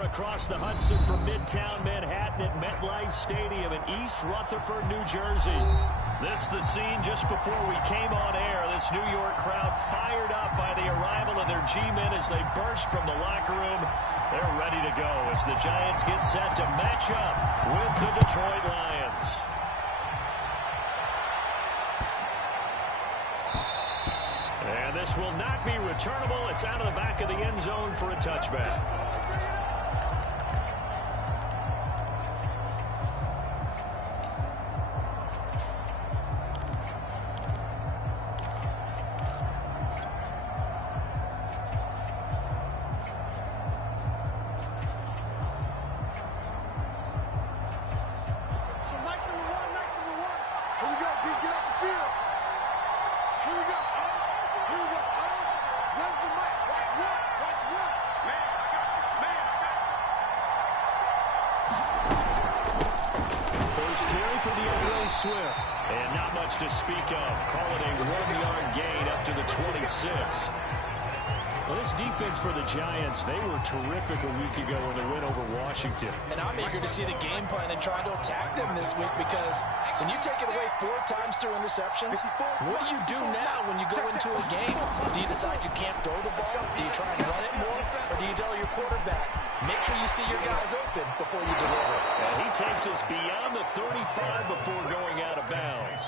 here across the Hudson from Midtown Manhattan at MetLife Stadium in East Rutherford, New Jersey. This is the scene just before we came on air. This New York crowd fired up by the arrival of their G-men as they burst from the locker room. They're ready to go as the Giants get set to match up with the Detroit Lions. And this will not be returnable. It's out of the back of the end zone for a touchback. And not much to speak of. Call it a 1-yard gain up to the 26. Well, this defense for the Giants, they were terrific a week ago in the win over Washington. And I'm eager to see the game plan and try to attack them this week, because when you take it away 4 times through interceptions, what do you do now when you go into a game? Do you decide you can't throw the ball? Do you try and run it more? Or do you tell your quarterback, make sure you see your guys open before you deliver? And he takes us beyond the 35 before going out of bounds.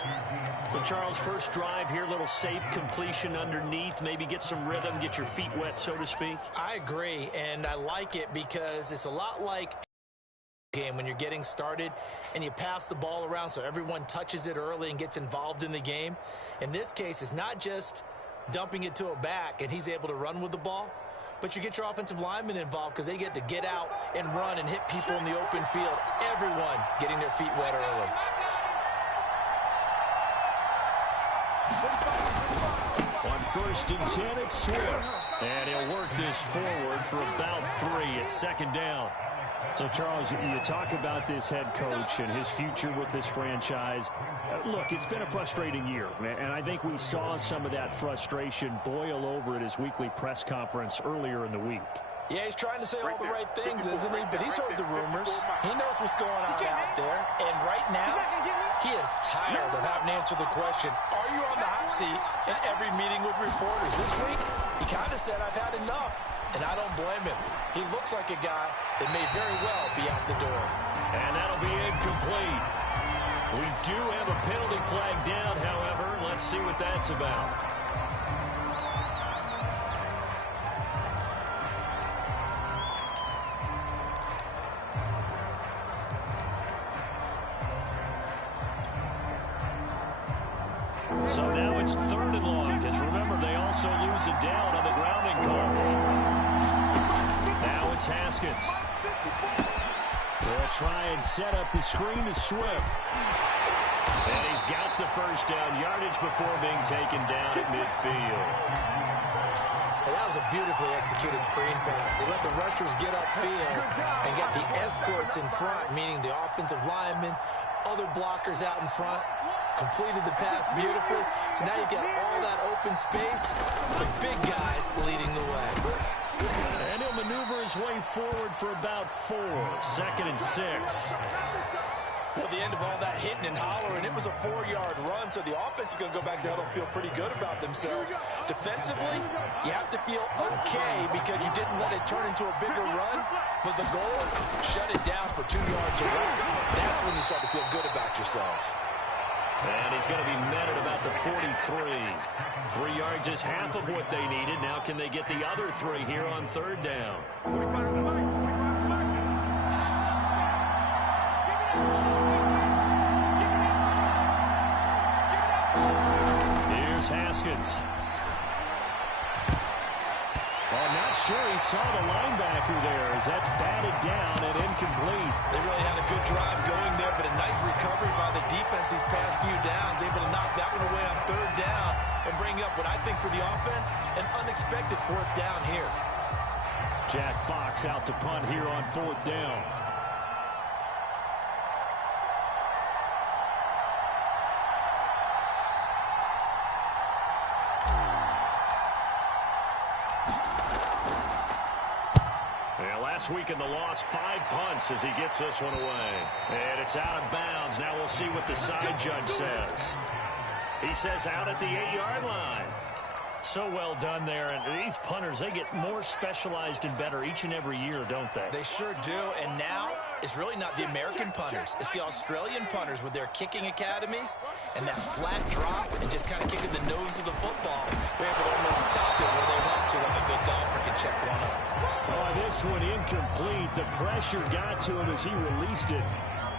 So, Charles, first drive here, little safe completion underneath, maybe get some rhythm, get your feet wet, so to speak. I agree, and I like it because it's a lot like game when you're getting started and you pass the ball around so everyone touches it early and gets involved in the game. In this case, it's not just dumping it to a back and he's able to run with the ball, but you get your offensive linemen involved because they get to get out and run and hit people in the open field. Everyone getting their feet wet early. On 1st and 10, it's Swift. And he'll work this forward for about 3 at 2nd down. So, Charles, you talk about this head coach and his future with this franchise. Look, it's been a frustrating year, and I think we saw some of that frustration boil over at his weekly press conference earlier in the week. Yeah, he's trying to say all the right things, isn't he? But he's heard the rumors. He knows what's going on out there. And right now, he is tired of having to answer the question, are you on the hot seat in every meeting with reporters? This week, he kind of said, I've had enough. And I don't blame him. He looks like a guy that may very well be out the door. And that'll be incomplete. We do have a penalty flag down, however. Let's see what that's about. So now it's 3rd and long, because remember, they also lose it down on the grounding call. Now it's Haskins. They'll try and set up the screen to Swift. And he's got the first down yardage before being taken down at midfield. And that was a beautifully executed screen pass. They let the rushers get upfield and get the escorts in front, meaning the offensive linemen, other blockers out in front. Completed the pass beautifully. So now you've got all that open space, the big guys leading the way. And he'll maneuver his way forward for about 4. 2nd and 6. Well, the end of all that hitting and hollering, it was a 4-yard run, so the offense is going to go back there and feel pretty good about themselves. Defensively, you have to feel okay because you didn't let it turn into a bigger run, but the goal, shut it down for 2 yards or less. That's when you start to feel good about yourselves. And he's going to be met at about the 43. 3 yards is half of what they needed. Now can they get the other 3 here on 3rd down? Here's Haskins. Well, not sure he saw the linebacker there as that's batted down and incomplete. They really had a good drive going there, but a nice recovery by the defense these past few downs, able to knock that one away on 3rd down and bring up what I think for the offense, an unexpected 4th down here. Jack Fox out to punt here on 4th down. last week in the loss, 5 punts as he gets this one away. And it's out of bounds. Now we'll see what the side judge says. He says out at the 8-yard line. So well done there. And these punters, they get more specialized and better each and every year, don't they? They sure do. And now it's really not the American punters. It's the Australian punters with their kicking academies and that flat drop and just kind of kicking the nose of the football. They're able to almost stop it where they want to, like a good golfer can check one up. Oh, this one incomplete. The pressure got to him as he released it.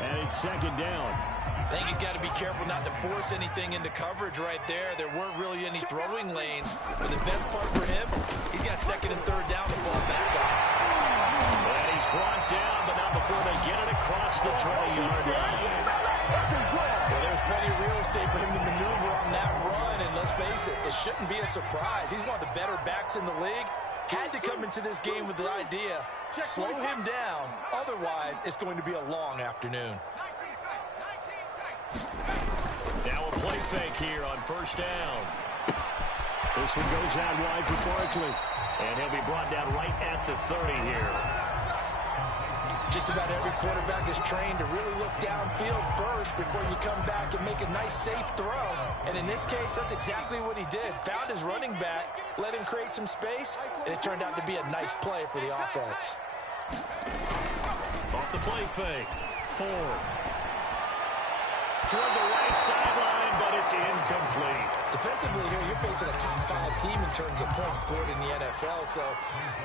And it's second down. I think he's got to be careful not to force anything into coverage right there. There weren't really any throwing lanes. But the best part for him, he's got second and third down to fall back on. And he's brought down, but not before they get it across the 20-yard line. Well, there's plenty of real estate for him to maneuver on that run. And let's face it, it shouldn't be a surprise. He's one of the better backs in the league. Had to come into this game with the idea, slow him down. Otherwise, it's going to be a long afternoon. Now a play fake here on first down. This one goes out wide for Barkley. And he'll be brought down right at the 30 here. Just about every quarterback is trained to really look downfield first before you come back and make a nice, safe throw. And in this case, that's exactly what he did. Found his running back, let him create some space, and it turned out to be a nice play for the offense. Off the play fake. Ford. Toward the right sideline, but it's incomplete. Defensively here, you're facing a top 5 team in terms of points scored in the NFL. So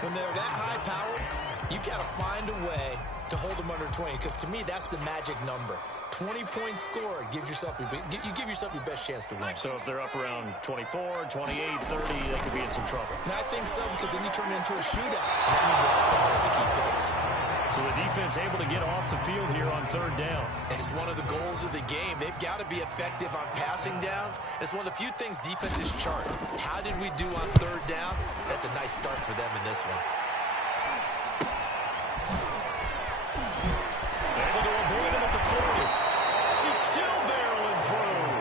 when they're that high powered, you've got to find a way to hold them under 20. Because to me, that's the magic number. 20 points scored, you give yourself your best chance to win. So if they're up around 24, 28, 30, they could be in some trouble. And I think so, because then you turn it into a shootout. And that means the offense has to keep pace. So the defense able to get off the field here on third down. And it's one of the goals of the game. They've got to be effective on passing downs. It's one of the few things defenses chart. How did we do on third down? That's a nice start for them in this one. Able to avoid him at the 40. He's still barreling through.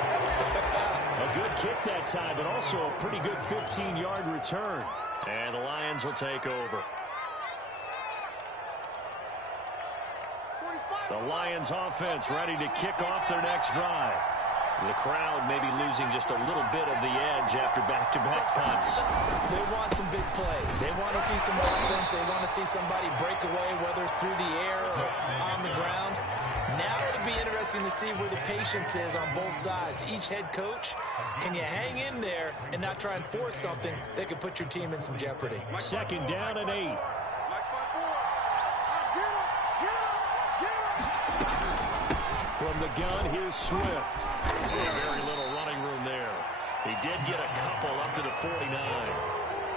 A good kick that time, but also a pretty good 15-yard return. And the Lions will take over. The Lions offense ready to kick off their next drive. The crowd maybe losing just a little bit of the edge after back-to-back punts. They want some big plays. They want to see some offense. They want to see somebody break away, whether it's through the air or on the ground. Now it'll be interesting to see where the patience is on both sides. Each head coach, can you hang in there and not try and force something that could put your team in some jeopardy? Second down and 8. From the gun, here's Swift. Very little running room there. He did get a couple up to the 49.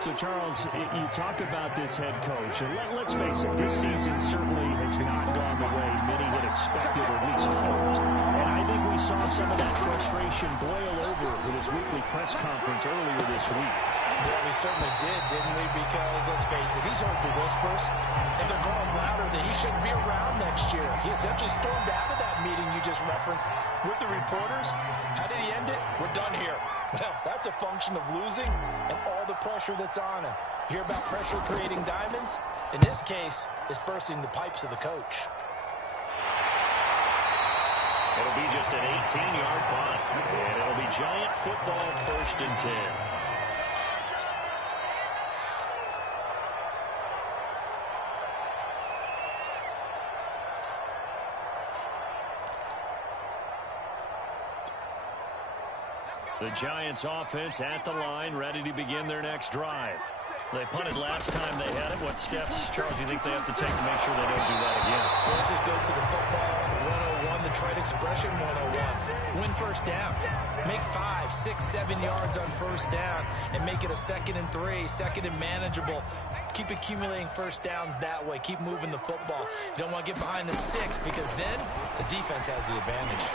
So, Charles, you talk about this head coach, and let's face it, this season certainly has not gone the way many had expected or at least hoped. And I think we saw some of that frustration boil over with his weekly press conference earlier this week. Yeah, we certainly did, didn't we? Because, let's face it, he's heard the whispers, and they're going louder that he shouldn't be around next year. He essentially stormed out of that meeting you just referenced with the reporters. How did he end it? We're done here. Well, that's a function of losing and all the pressure that's on him. You hear about pressure creating diamonds? In this case, it's bursting the pipes of the coach. It'll be just an 18-yard punt, and it'll be Giant football, 1st and 10. The Giants offense at the line, ready to begin their next drive. They punted last time they had it. What steps, Charles, do you think they have to take to make sure they don't do that again? Well, let's just go to the football 101, the trade expression 101. Win first down. Make 5, 6, 7 yards on first down and make it a 2nd and 3, 2nd and manageable. Keep accumulating first downs that way. Keep moving the football. You don't want to get behind the sticks because then the defense has the advantage.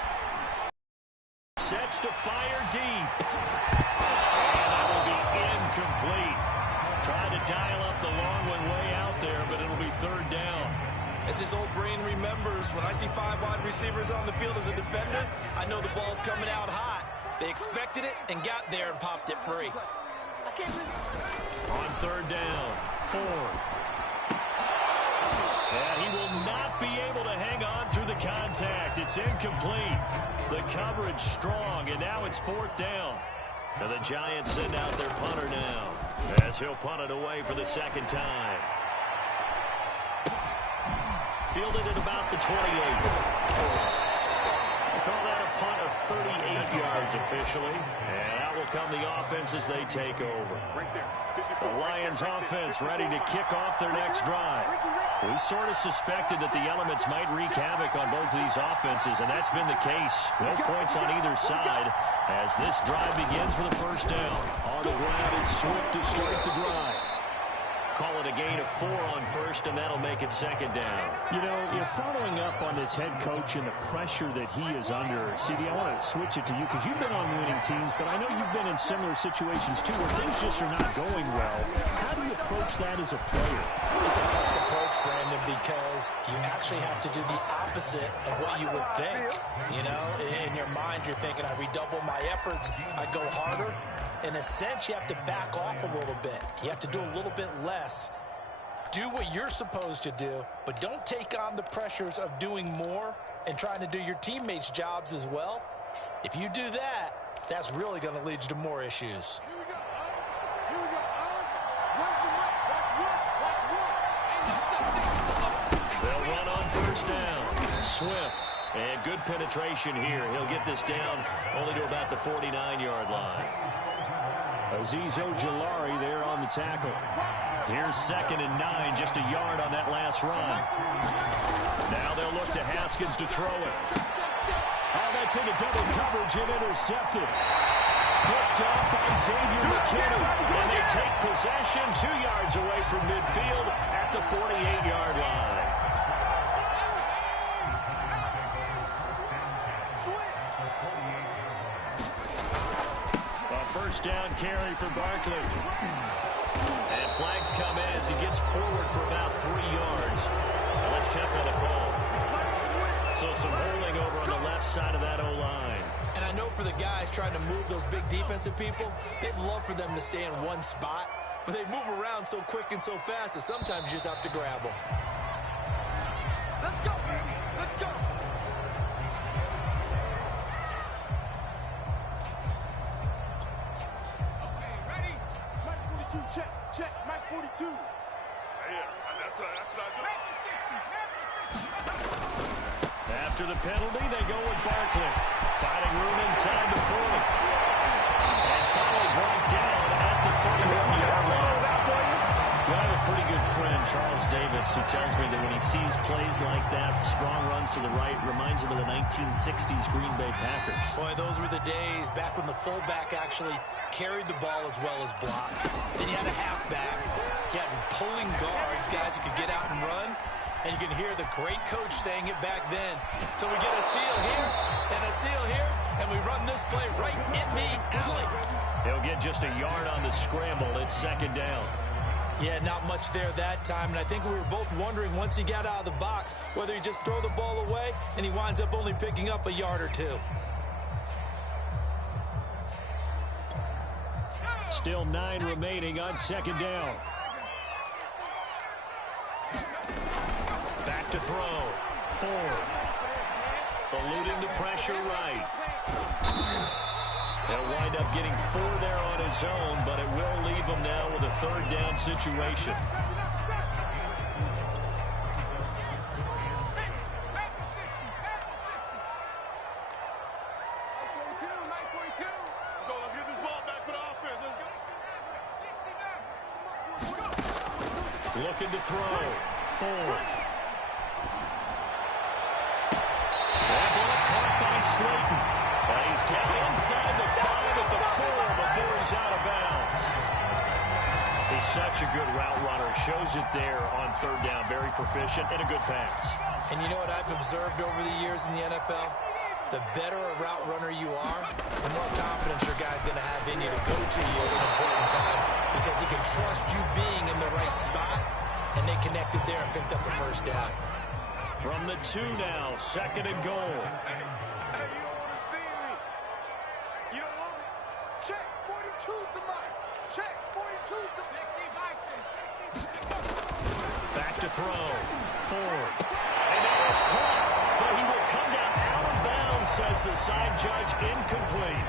Sets to fire deep. And that will be incomplete. Trying to dial up the long one way out there, but it'll be 3rd down. As his old brain remembers, when I see 5 wide receivers on the field as a defender, I know the ball's coming out hot. They expected it and got there and popped it free. On 3rd down, Ford. And he will not be able to hang on through the contact. It's incomplete. The coverage strong, and now it's 4th down. And the Giants send out their punter now, as he'll punt it away for the 2nd time. Fielded at about the 28. They call that a punt of 38 yards officially. And out will come the offense as they take over. The Lions offense ready to kick off their next drive. We sort of suspected that the elements might wreak havoc on both of these offenses, and that's been the case. No points on either side as this drive begins with a 1st down. On the ground, it's Swift to start the drive. Call it a gain of 4 on 1st, and that'll make it 2nd down. You know, you're following up on this head coach and the pressure that he is under. CD, I want to switch it to you because you've been on winning teams, but I know you've been in similar situations too where things just are not going well. How do you approach that as a player? It's a tough approach, Brandon, because you actually have to do the opposite of what you would think. You know, in your mind, you're thinking, I redouble my efforts, I go harder. In a sense, you have to back off a little bit. You have to do a little bit less. Do what you're supposed to do, but don't take on the pressures of doing more and trying to do your teammates' jobs as well. If you do that, that's really going to lead you to more issues. Here we go. Here we go. Where's the mic? Watch one. They'll run on 1st down. Swift. And good penetration here. He'll get this down only to about the 49-yard line. Azeez Ojulari there on the tackle. Here's 2nd and 9, just a yard on that last run. Now they'll look to Haskins to throw it. Oh, that's into double coverage and intercepted. Picked up by Xavier McKinney. And they take possession 2 yards away from midfield at the 48-yard line. A 1st down carry for Barkley. And flags come in as he gets forward for about 3 yards. Now let's check on the call. So some holding over on the left side of that O-line. And I know for the guys trying to move those big defensive people, they'd love for them to stay in one spot, but they move around so quick and so fast that sometimes you just have to grab them. Let's go. Let's go. Okay, ready? Mike 42, check. Check. Mike 42. Yeah, that's what I do. After the penalty, they go with Barkley. Finding room inside the 40. And finally brought down at the 31-yard line. Well, I have a pretty good friend, Charles Davis, who tells me that when he sees plays like that, strong runs to the right, reminds him of the 1960s Green Bay Packers. Boy, those were the days back when the fullback actually carried the ball as well as blocked. Then you had a halfback. You had pulling guards, guys who could get out and run. And you can hear the great coach saying it back then. So we get a seal here and a seal here, and we run this play right in the alley. He'll get just a yard on the scramble. It's 2nd down. Yeah, not much there that time, and I think we were both wondering once he got out of the box whether he just throw the ball away, and he winds up only picking up a yard or 2. Still 9 remaining on 2nd down. Back to throw. Ford. Eluding the pressure right. He'll wind up getting 4 there on his own, but it will leave him now with a 3rd down situation. Let's get this ball back for the offense. Let's go. Looking to throw. Ford. That ball caught by Slayton. And he's down inside the 5 at the 4 before he's out of bounds. He's such a good route runner. Shows it there on 3rd down. Very proficient and a good pass. And you know what I've observed over the years in the NFL? The better a route runner you are, the more confidence your guy's going to have in you to go to you at important times because he can trust you being in the right spot, and they connected there and picked up the 1st down. From the 2 now, 2nd and goal. Hey, you don't want to see me. You don't want me. Check. 42's the mic. Check. 42's the 60 Bison. 60. Back to throw. Ford. And that is caught. But he will come down out of bounds, says the side judge. Incomplete.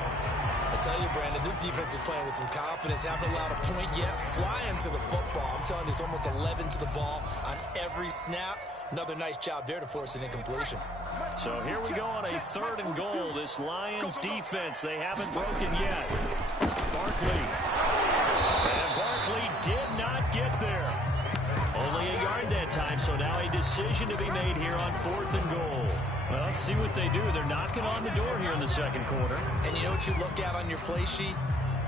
I tell you, Brandon, this defense is playing with some confidence. Haven't allowed a point yet. Flying to the football. I'm telling you, it's almost 11 to the ball on every snap. Another nice job there to force an incompletion. So here we go on a 3rd and goal. This Lions defense, they haven't broken yet. Barkley. And Barkley did not get there. Only a yard that time, so now a decision to be made here on 4th and goal. Well, let's see what they do. They're knocking on the door here in the 2nd quarter. And you know what you look at on your play sheet?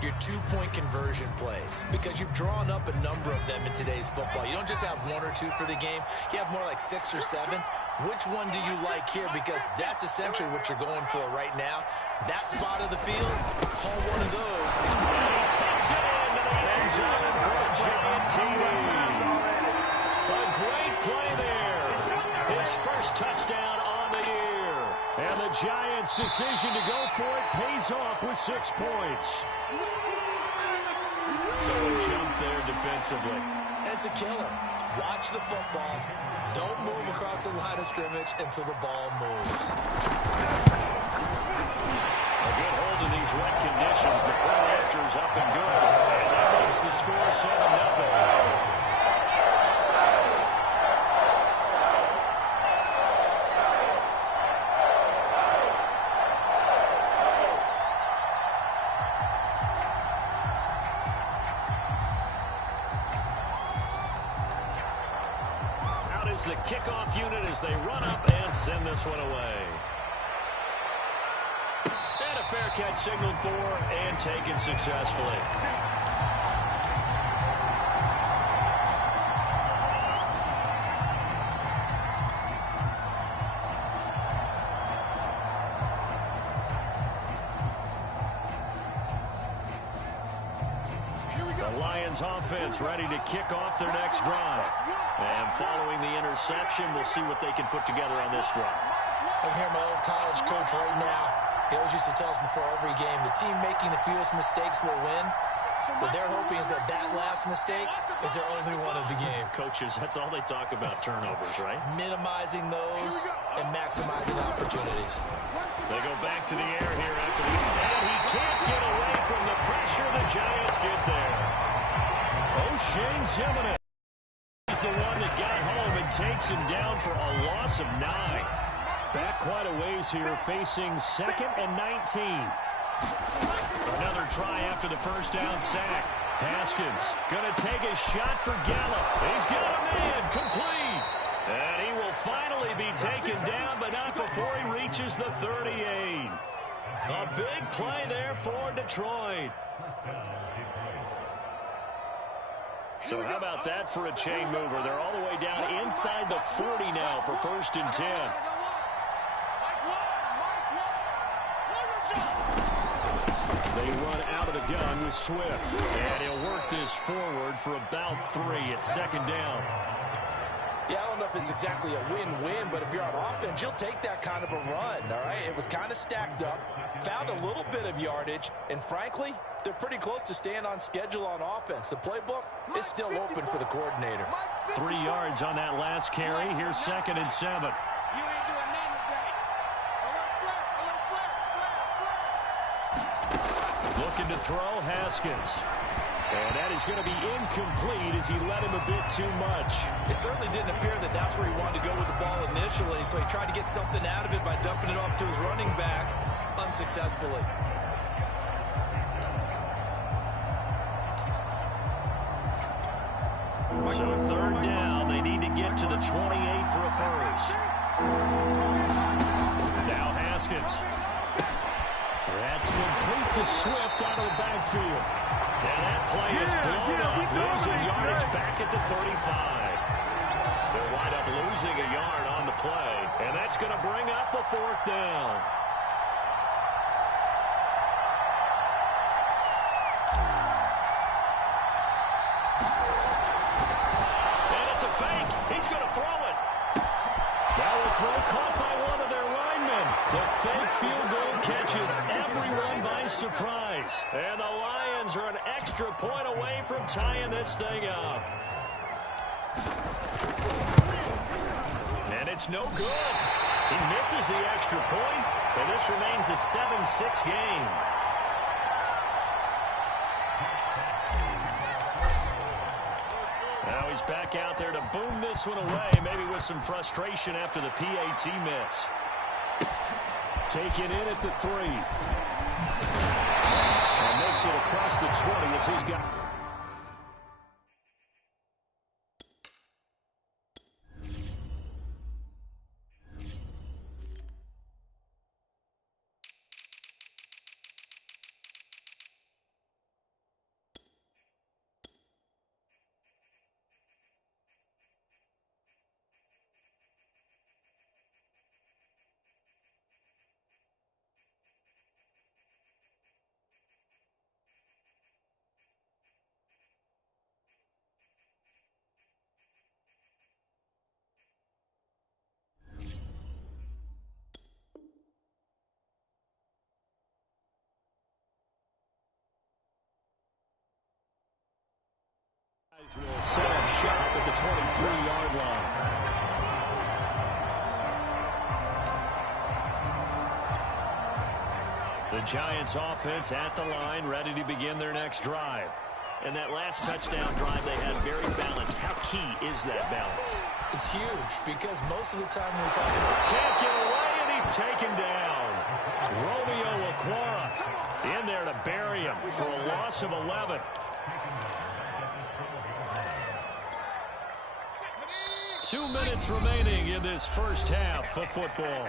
Your 2-point conversion plays, because you've drawn up a number of them in today's football. You don't just have 1 or 2 for the game. You have more like 6 or 7. Which one do you like here? Because that's essentially what you're going for right now. That spot of the field, call one of those. And he takes it into the end zone for a giant TD. A great play there. His first touchdown on the year. And the Giants' decision to go for it pays off with 6 points. So a jump there defensively. And it's a killer. Watch the football. Don't move across the line of scrimmage until the ball moves. A good hold in these wet conditions. The play after is up and good. And that makes the score 7-0. The kickoff unit as they run up and send this one away. And a fair catch signaled for and taken successfully. The Lions offense ready to kick off their next drive. And following the interception, we'll see what they can put together on this drive. I can hear my old college coach right now. He always used to tell us before every game, the team making the fewest mistakes will win. What they're hoping is that that last mistake is their only one of the game. Coaches, that's all they talk about, turnovers, right? Minimizing those and maximizing opportunities. They go back to the air here after the... And he can't get away from the pressure. The Giants get there. O'Shane Zimmerman is the one that got home and takes him down for a loss of 9. Back quite a ways here, facing 2nd and 19. Another try after the first down sack. Haskins going to take a shot for Gallup. He's got a man complete. And he will finally be taken down, but not before he reaches the 38. A big play there for Detroit. So how about that for a chain mover? They're all the way down inside the 40 now for 1st and 10. They run out of the gun with Swift. And he'll work this forward for about 3 at 2nd down. Yeah, I don't know if it's exactly a win-win, but if you're on offense, you'll take that kind of a run, all right? It was kind of stacked up, found a little bit of yardage, and frankly, they're pretty close to staying on schedule on offense. The playbook is still open for the coordinator. 3 yards on that last carry. Here's 2nd and 7. Looking to throw, Haskins. And that is going to be incomplete as he led him a bit too much. It certainly didn't appear that that's where he wanted to go with the ball initially, so he tried to get something out of it by dumping it off to his running back unsuccessfully. So 3rd down, they need to get to the 28 for a first. Now Haskins. That's complete to Swift out of the backfield. And that play is blown up, losing yardage back at the 35. They'll wind up losing a yard on the play, and that's going to bring up a 4th down. And it's a fake. He's going to throw it. Now the throw caught by one of their linemen. The fake field goal catches everyone by surprise. And the Lions are an extra point away from tying this thing up. And it's no good. He misses the extra point, and this remains a 7-6 game. Now he's back out there to boom this one away, maybe with some frustration after the PAT miss. Take it in at the 3. And makes it across the 20 as he's got... Will set up shop at the 23-yard line. The Giants offense at the line, ready to begin their next drive. And that last touchdown drive they had very balanced. How key is that balance? It's huge because most of the time when we talk about... Can't get away, and he's taken down. Romeo Okwara in there to bury him for a loss of 11. 2 minutes remaining in this first half of football.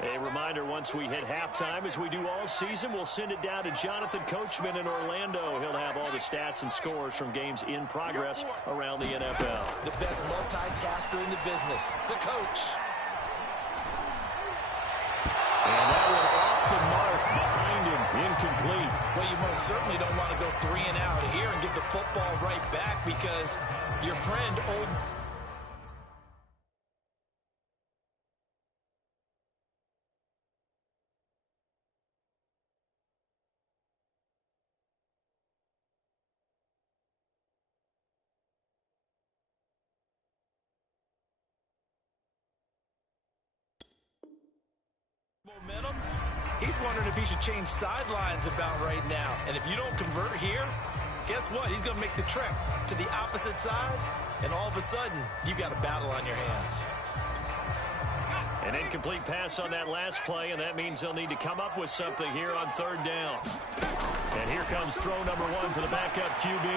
A reminder, once we hit halftime, as we do all season, we'll send it down to Jonathan Coachman in Orlando. He'll have all the stats and scores from games in progress around the NFL. The best multitasker in the business, the coach. And that one off the mark behind him, incomplete. Well, you most certainly don't want to go 3 and out here and give the football right back because your friend, old... momentum. He's wondering if he should change sidelines about right now. And if you don't convert here, guess what? He's going to make the trek to the opposite side, and all of a sudden, you've got a battle on your hands. An incomplete pass on that last play, and that means they'll need to come up with something here on 3rd down. And here comes throw number 1 for the backup QB.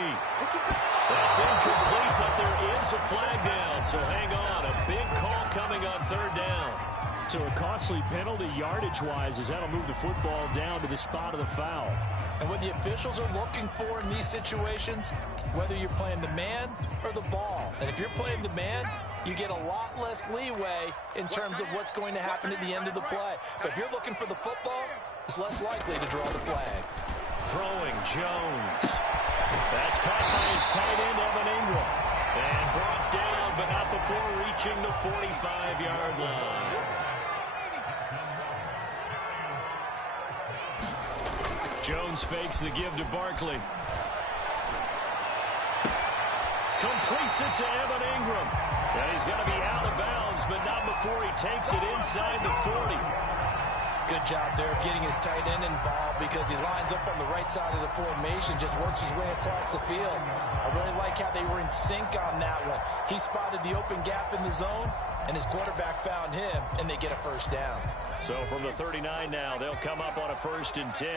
That's incomplete, but there is a flag down, so hang on. A big call coming on 3rd down. So a costly penalty yardage-wise as that'll move the football down to the spot of the foul. And what the officials are looking for in these situations, whether you're playing the man or the ball. And if you're playing the man, you get a lot less leeway in terms of what's going to happen at the end of the play. But if you're looking for the football, it's less likely to draw the flag. Throwing Jones. That's caught by his tight end, Evan Ingram. And brought down, but not before reaching the 45-yard line. Jones fakes the give to Barkley. Completes it to Evan Ingram. And he's going to be out of bounds, but not before he takes it inside the 40. Good job there of getting his tight end involved because he lines up on the right side of the formation, just works his way across the field. I really like how they were in sync on that one. He spotted the open gap in the zone, and his quarterback found him, and they get a first down. So from the 39 now, they'll come up on a 1st and 10.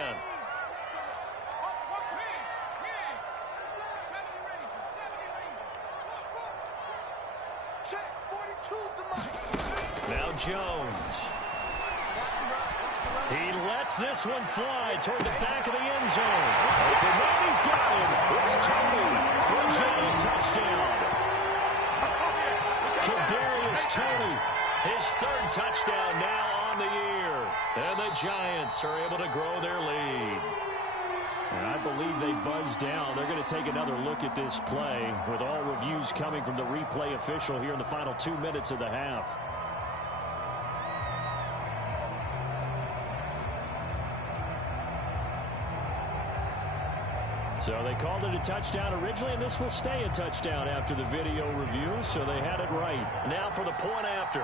Now Jones. He lets this one fly toward the back of the end zone. Open man, he's got him. It's Tony for a Giants touchdown. Kadarius Toney, his 3rd touchdown now on the year. And the Giants are able to grow their lead. And I believe they buzzed down. They're going to take another look at this play with all reviews coming from the replay official here in the final 2 minutes of the half. So they called it a touchdown originally, and this will stay a touchdown after the video review, so they had it right. Now for the point after.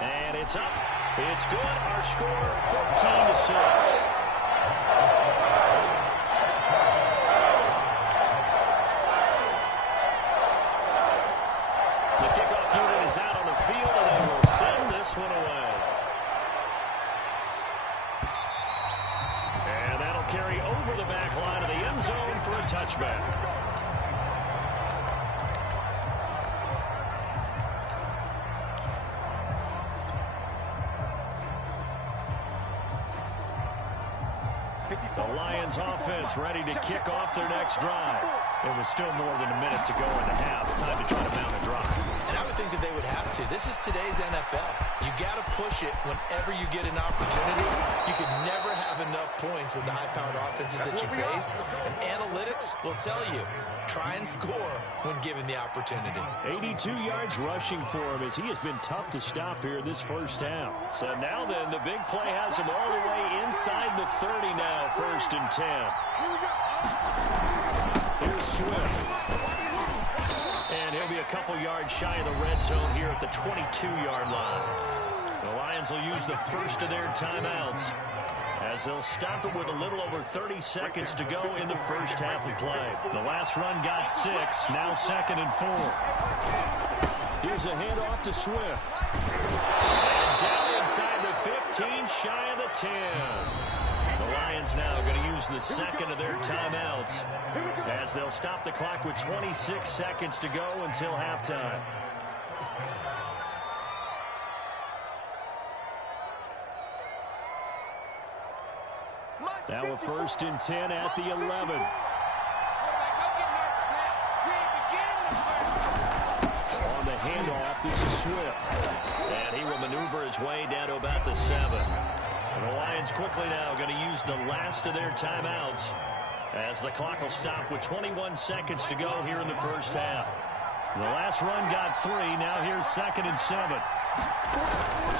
And it's up. It's good. Our score, 14-6. One away. And that'll carry over the back line of the end zone for a touchback. The Lions offense ready to kick off their next drive. It was still more than a minute to go in the half. Time to try to mount a drive. And I would think that they would have to. This is today's NFL. You got to push it whenever you get an opportunity. You could never have enough points with the high-powered offenses that you face. And analytics will tell you, try and score when given the opportunity. 82 yards rushing for him as he has been tough to stop here this first half. So now then, the big play has him all the way inside the 30 now, 1st and 10. Here's Swift. And he'll be a couple yards shy of the red zone here at the 22-yard line. The Lions will use the first of their timeouts as they'll stop it with a little over 30 seconds to go in the first half of play. The last run got 6, now 2nd and 4. Here's a handoff to Swift. And down inside the 15, shy of the 10. The Lions now going to use the second of their timeouts as they'll stop the clock with 26 seconds to go until halftime. Now a 1st and 10 at the 11. On the handoff, this is Swift. And he will maneuver his way down to about the 7. And the Lions quickly now going to use the last of their timeouts as the clock will stop with 21 seconds to go here in the first half. The last run got 3. Now here's 2nd and 7.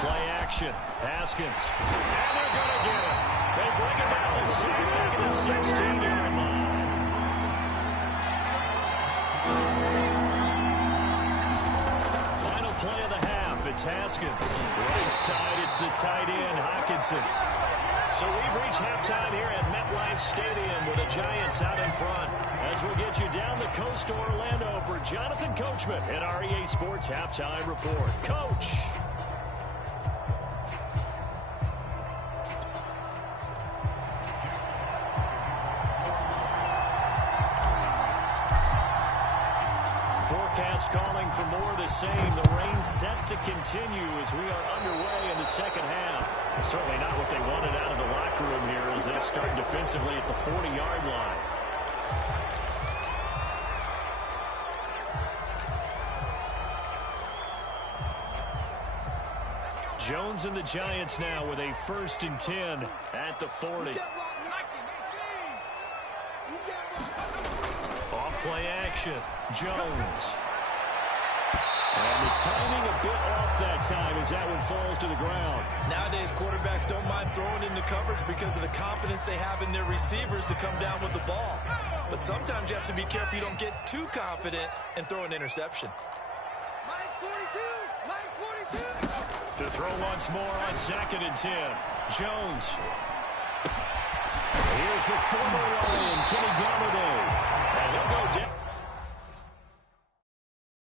Play action. Haskins. And they're going to get it. They bring it down the sack back at the 16-yard line. Final play of the half. It's Haskins. Right side, it's the tight end, Hockenson. So we've reached halftime here at MetLife Stadium with the Giants out in front. As we'll get you down the coast to Orlando for Jonathan Coachman at our EA Sports Halftime Report. Coach. Forecast calling for more of the same. The rain set to continue as we are underway in the second half. Certainly not what they wanted out of the locker room here as they start defensively at the 40-yard line. Jones and the Giants now with a 1st and 10 at the 40. Off play action. Jones. And the timing a bit off that time as that one falls to the ground. Nowadays, quarterbacks don't mind throwing into coverage because of the confidence they have in their receivers to come down with the ball. But sometimes you have to be careful you don't get too confident and throw an interception. Mike's 42! Mike's 42! To throw once more on 2nd and 10. Jones. Here's the former Lion, Kenny Galladay. And he'll go